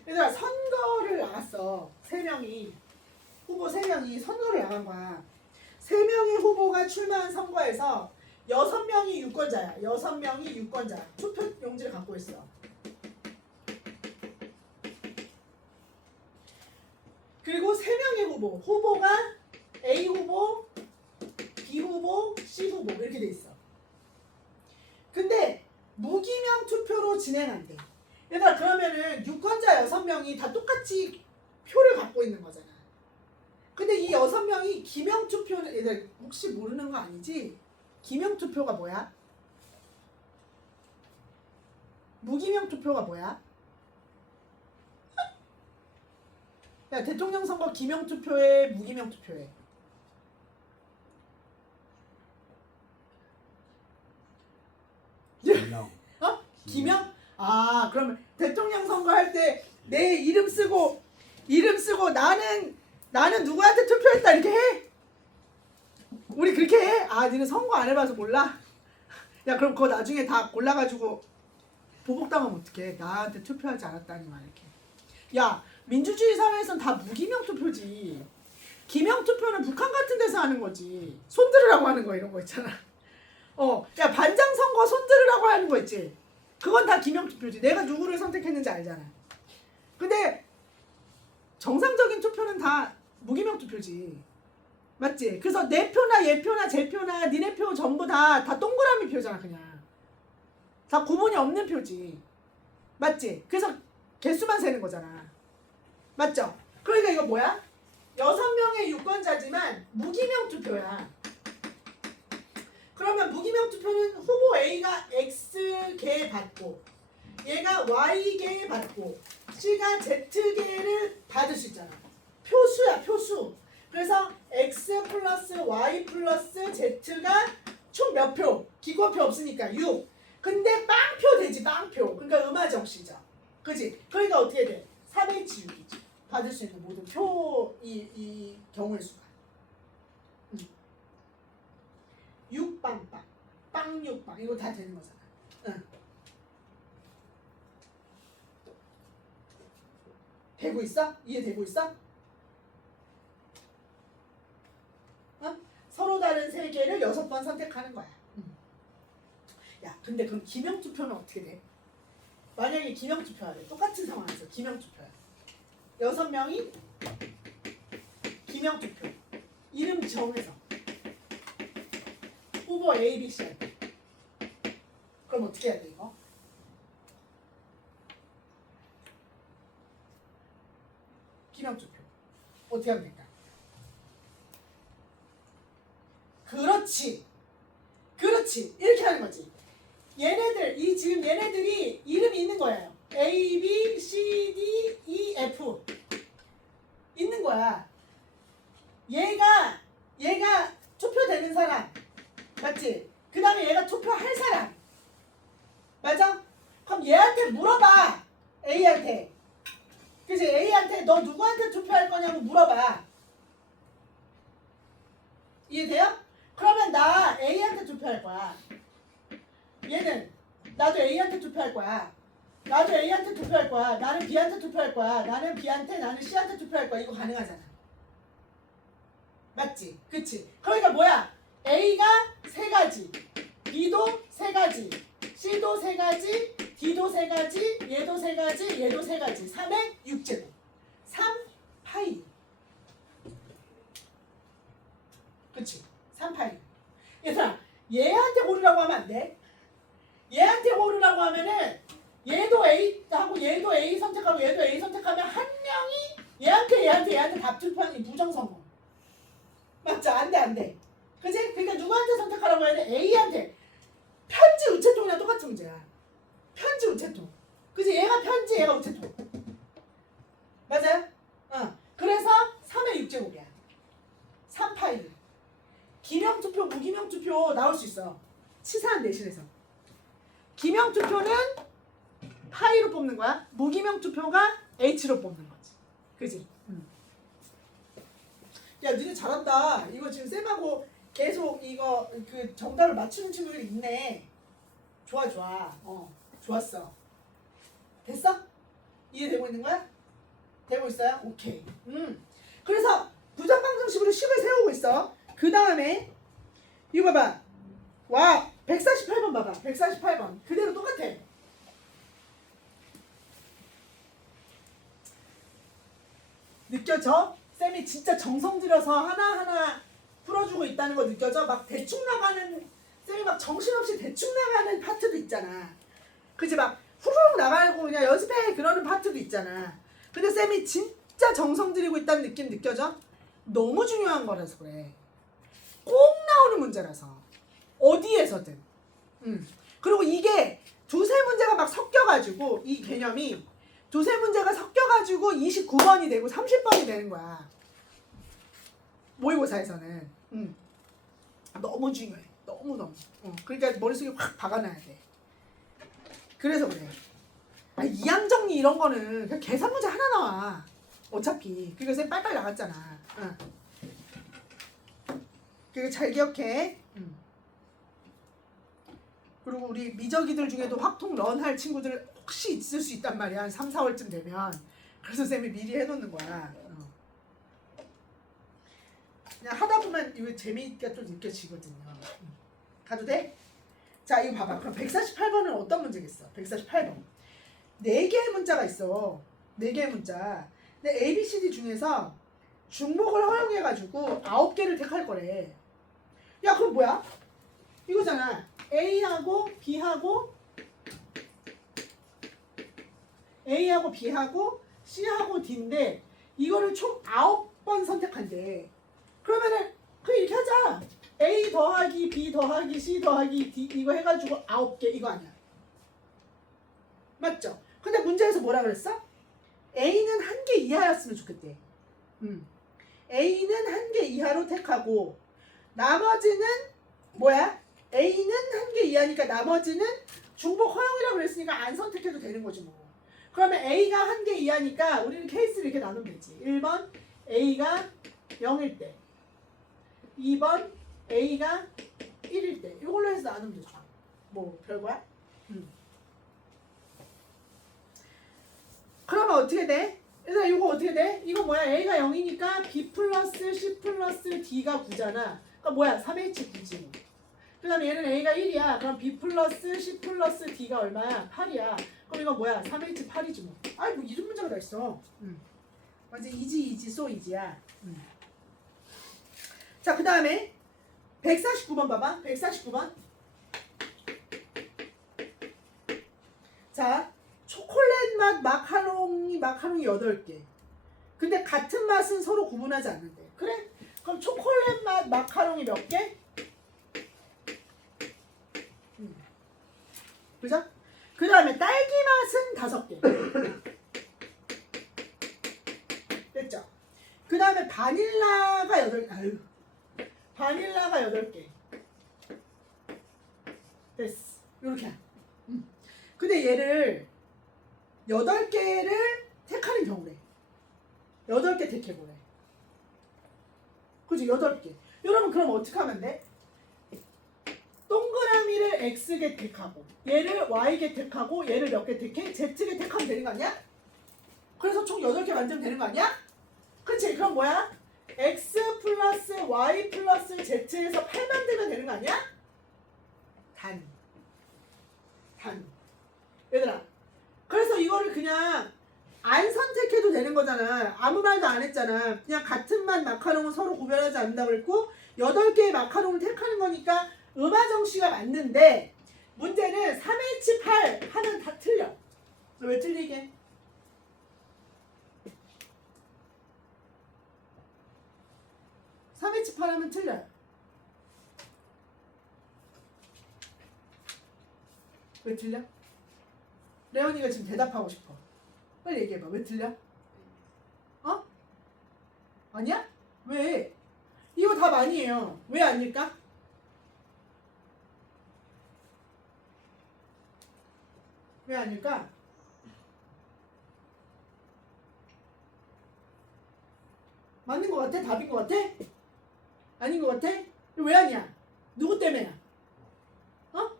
얘들아 선거를 나갔어. 3명이 후보 3명이 선거를 나간 거야. 3명의 후보가 출마한 선거에서 6명이 유권자야. 6명이 유권자. 투표 용지를 갖고 있어. 그리고 3명의 후보. 후보가 A 후보, B 후보, C 후보 이렇게 돼 있어. 근데 무기명 투표로 진행한대. 얘들아 그러면은 유권자 6명이 다 똑같이 표를 갖고 있는 거잖아. 근데 이 6명이 기명 투표는 얘들 혹시 모르는 거 아니지? 기명 투표가 뭐야? 무기명 투표가 뭐야? 야 대통령 선거 기명 투표에 무기명 투표에 기명. 어? 기명? 아 그러면 대통령 선거 할 때 내 이름 쓰고 나는 누구한테 투표했다 이렇게 해? 우리 그렇게 해? 아 니는 선거 안 해봐서 몰라? 야 그럼 그거 나중에 다 골라가지고 보복당하면 어떡해. 나한테 투표하지 않았다니만 이렇게. 야 민주주의 사회에선 다 무기명 투표지. 기명 투표는 북한 같은 데서 하는 거지. 손들으라고 하는 거 이런 거 있잖아. 야 반장 선거 손들으라고 하는 거 있지. 그건 다 기명 투표지. 내가 누구를 선택했는지 알잖아. 근데 정상적인 투표는 다 무기명 투표지. 맞지? 그래서 내 표나 얘 표나 제 표나 니네 표 전부 다 동그라미 표잖아 그냥. 다 구분이 없는 표지. 맞지? 그래서 개수만 세는 거잖아. 맞죠? 그러니까 이거 뭐야? 6명의 유권자지만 무기명 투표야. 그러면 무기명 투표는 후보 A가 X개 받고 얘가 Y개 받고 C가 Z개를 받을 수 있잖아. 표수야 표수. 그래서 X 플러스 Y 플러스 Z가 총 몇 표? 기권표 없으니까 6. 근데 빵표 되지 빵표. 그러니까 음화적시죠. 그지? 그러니까 어떻게 돼? 3H6이지. 받을 수 있는 모든 표 이 경우의 수가. 6빵빵. 빵 6빵. 이거 다 되는 거잖아. 응. 되고 있어? 이해되고 있어? 서로 다른 세 개를 6번 선택하는 거야. 야, 근데 그럼 기명투표는 어떻게 돼? 만약에 기명투표야 돼. 똑같은 상황에서 기명투표야. 6명이 기명투표. 이름 정해서 후보 A, B, C 할 때. 그럼 어떻게 해야 돼 이거? 기명투표. 어떻게 하면 될까? 그렇지. 그렇지. 이렇게 하는 거지. 지금 얘네들이 이름이 있는 거예요. A, B, C, D, E, F. 있는 거야. 얘가 투표되는 사람. 맞지? 그 다음에 얘가 투표할 사람. 맞아? 그럼 얘한테 물어봐. A한테. 그래서 A한테 너 누구한테 투표할 거냐고 물어봐. 이해돼요? 그러면 나 A한테 투표할 거야. 얘는 나도 A한테 투표할 거야. 나도 A한테 투표할 거야. 나는 B한테 투표할 거야. 나는 B한테, 나는 C한테 투표할 거야. 이거 가능하잖아. 맞지? 그치? 그러니까 뭐야? A가 3가지, B도 3가지, C도 3가지, D도 3가지, 얘도 3가지, 얘도 3가지. 3의 6제곱. 3파이. 그치? 3파이. 얘들아, 얘한테 고르라고 하면 안 돼. 얘한테 고르라고 하면은 얘도 A 하고 얘도 A 선택하고 얘도 A 선택하면 한 명이 얘한테 답 투표하는 부정선거. 맞죠? 안 돼. 그치? 그러니까 누구한테 선택하라고 해야 돼? A한테. 편지 우체통이랑 똑같은 문제야. 편지 우체통. 그치? 얘가 편지, 얘가 우체통. 맞아요? 그래서 3의 6제곱이야. 3파이. 기명투표, 무기명투표 나올 수 있어. 치사한 대신에서. 기명투표는 파이로 뽑는 거야. 무기명투표가 H로 뽑는 거지. 그지? 야, 니네 잘한다. 이거 지금 쌤하고 계속 이거 그 정답을 맞추는 친구들이 있네. 좋아. 좋았어. 됐어? 이해되고 있는 거야? 되고 있어요? 오케이. 그래서 부정방정식으로 10을 세우고 있어. 그 다음에 이거 봐봐. 와, 148번 봐봐. 148번. 그대로 똑같아. 느껴져? 쌤이 진짜 정성 들여서 하나하나 풀어주고 있다는 거 느껴져? 막 대충 나가는, 쌤이 막 정신없이 대충 나가는 파트도 있잖아. 그치? 막 후루룩 나가고 그냥 연습해 그러는 파트도 있잖아. 근데 쌤이 진짜 정성 들이고 있다는 느낌 느껴져? 너무 중요한 거라서 그래. 꼭 나오는 문제라서. 어디에서든. 그리고 이게 두세 문제가 막 섞여가지고 이 개념이 두세 문제가 섞여가지고 29번이 되고 30번이 되는 거야. 모의고사에서는. 너무 중요해. 너무너무. 그러니까 머릿속에 확 박아놔야 돼. 그래서 그래. 이항정리 이런 거는 그냥 계산 문제 하나 나와. 어차피. 그러니까 쌤 빨빨 나갔잖아. 그러니까 잘 기억해. 그리고 우리 미적이들 중에도 확통 런 할 친구들 혹시 있을 수 있단 말이야. 한 3, 4월쯤 되면. 그래서 쌤이 미리 해놓는 거야. 그냥 하다 보면 이거 재미가 좀 느껴지거든요. 가도 돼? 자, 이거 봐봐. 그럼 148번은 어떤 문제겠어? 148번. 4개의 문자가 있어. 4개의 문자. 근데 A, B, C, D 중에서 중복을 허용해가지고 9개를 택할 거래. 야, 그럼 뭐야? 이거잖아. A하고 B하고 C하고 D인데 이거를 총 9번 선택한대. 그러면은 이렇게 하자. A 더하기 B 더하기 C 더하기 D 이거 해가지고 9개 이거 아니야. 맞죠? 근데 문제에서 뭐라 그랬어? A는 1개 이하였으면 좋겠대. A는 1개 이하로 택하고 나머지는 뭐야? A는 1개 이하니까 나머지는 중복 허용이라고 그랬으니까 안 선택해도 되는 거지 뭐. 그러면 A가 1개 이하니까 우리는 케이스를 이렇게 나누면 되지. 1번 A가 0일 때 2번 A가 1일 때 이걸로 해서 나누면 되죠. 뭐 별거야? 그러면 어떻게 돼? 얘들아 이거 어떻게 돼? 이거 뭐야? A가 0이니까 B 플러스 C 플러스 D가 9잖아. 그러니까 뭐야? 3H 9지. 그 다음에 얘는 A가 1이야. 그럼 B 플러스 C 플러스 D가 얼마야? 8이야. 그럼 이거 뭐야? 3H 8이지 뭐. 아이 뭐 이런 문제가 다 있어. 완전 이지 소 이지야. 자, 그 다음에 149번 봐봐. 149번. 자, 초콜릿 맛 마카롱이 8개. 근데 같은 맛은 서로 구분하지 않는데. 그래? 그럼 초콜릿 맛 마카롱이 몇 개? 그죠? 그 다음에 딸기 맛은 5개. 됐죠? 그 다음에 바닐라가 8개. 바닐라가 8개. 됐어. 요렇게. 근데 얘를 8개를 택하는 경우래. 8개 택해보래. 그치? 8개. 여러분 그럼 어떻게 하면 돼? 동그라미를 X개 택하고 얘를 Y개 택하고 얘를 몇 개 택해? Z개 택하면 되는 거 아니야? 그래서 총 8개 만들면 되는 거 아니야? 그치? 그럼 뭐야? X 플러스 Y 플러스 Z에서 8 만들면 되는 거 아니야? 단. 얘들아. 그래서 이거를 그냥 안 선택해도 되는 거잖아. 아무 말도 안 했잖아. 그냥 같은 맛 마카롱은 서로 구별하지 않는다고 그랬고 8개의 마카롱을 택하는 거니까 음화정씨가 맞는데 문제는 3H8 하면 다 틀려. 왜 틀리게? (3H8) 하면 틀려요. 왜 틀려? 레온이가 지금 대답하고 싶어. 빨리 얘기해봐. 왜 틀려? 어? 아니야? 왜? 이거 답 아니에요. 왜 아닐까? 왜 아닐까? 맞는 것 같아? 답인 것 같아? 아닌 것 같아? 왜 아니야? 누구 때문에야? 어?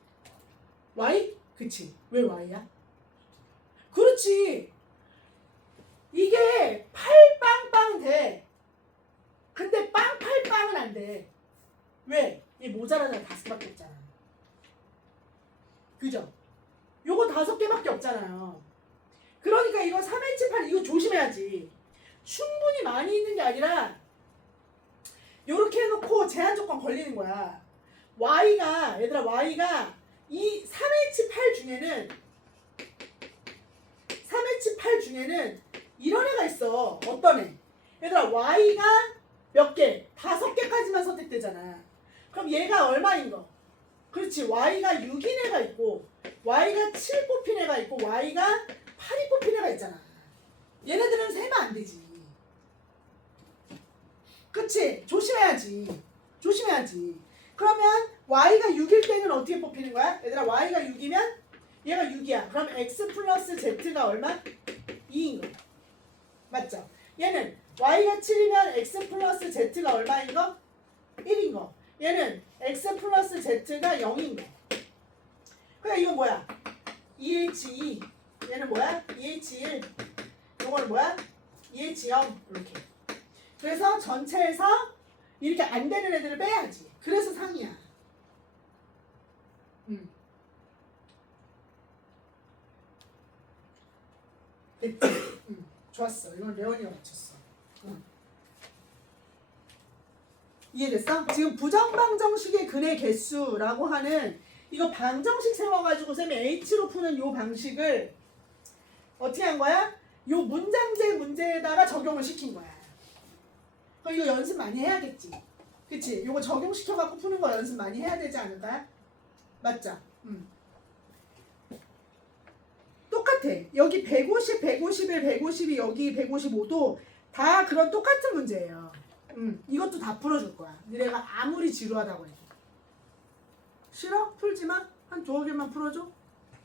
Y? 그치. 왜 Y야? 그렇지. 이게 팔빵빵 돼. 근데 빵팔빵은 안 돼. 왜? 이 모자라잖아. 5개밖에 없잖아. 그죠? 요거 5개밖에 없잖아요. 그러니까 이거 3H8 이거 조심해야지. 충분히 많이 있는 게 아니라 요렇게 해놓고 제한 조건 걸리는 거야. Y가 얘들아 Y가 이 3H8 중에는 3H8 중에는 이런 애가 있어. 어떤 애? 얘들아 Y가 몇 개? 5개까지만 선택되잖아. 그럼 얘가 얼마인 거? 그렇지. Y가 6인 애가 있고 Y가 7 뽑힌 애가 있고 Y가 8이 뽑힌 애가 있잖아. 얘네들은 세면 안 되지. 그치? 조심해야지. 조심해야지. 그러면 Y가 6일 때는 어떻게 뽑히는 거야? 얘들아 Y가 6이면 얘가 6이야. 그럼 X 플러스 Z가 얼마? 2인 거야. 맞죠? 얘는 Y가 7이면 X 플러스 Z가 얼마인 거? 1인 거. 얘는 X 플러스 Z가 0인 거. 그래 이건 뭐야? 2H2. 얘는 뭐야? 2H1. 이거는 뭐야? 2H0. 이렇게. 그래서 전체에서 이렇게 안 되는 애들을 빼야지. 그래서 상이야. 됐지? 좋았어. 이건 레원이가 맞췄어. 이해됐어? 지금 부정방정식의 근의 개수라고 하는 이거 방정식 세워가지고 쌤이 H로 푸는 요 방식을 어떻게 한 거야? 요 문장제 문제에다가 적용을 시킨 거야. 그럼 이거 연습 많이 해야겠지. 그치? 요거 적용시켜갖고 푸는 거 연습 많이 해야 되지 않을까? 맞죠? 똑같아. 여기 150, 151, 152, 여기 155도 다 그런 똑같은 문제예요. 이것도 다 풀어줄 거야. 너네가 아무리 지루하다고 해도. 싫어? 풀지 마? 한 2개만 풀어줘?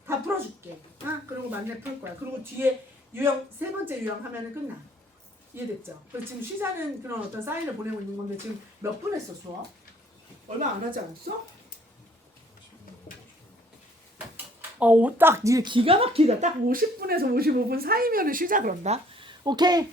다 풀어줄게. 그리고 만렙 풀 거야. 그리고 뒤에 유형, 3번째 유형 하면은 끝나. 이해됐죠? 그래서 지금 쉬자는 그런 어떤 사인을 보내고 있는 건데 지금 몇 분 했어, 수업? 얼마 안 하지 않았어? 딱 기가 막히다. 딱 50분에서 55분 사이면은 쉬자 그런다. 오케이.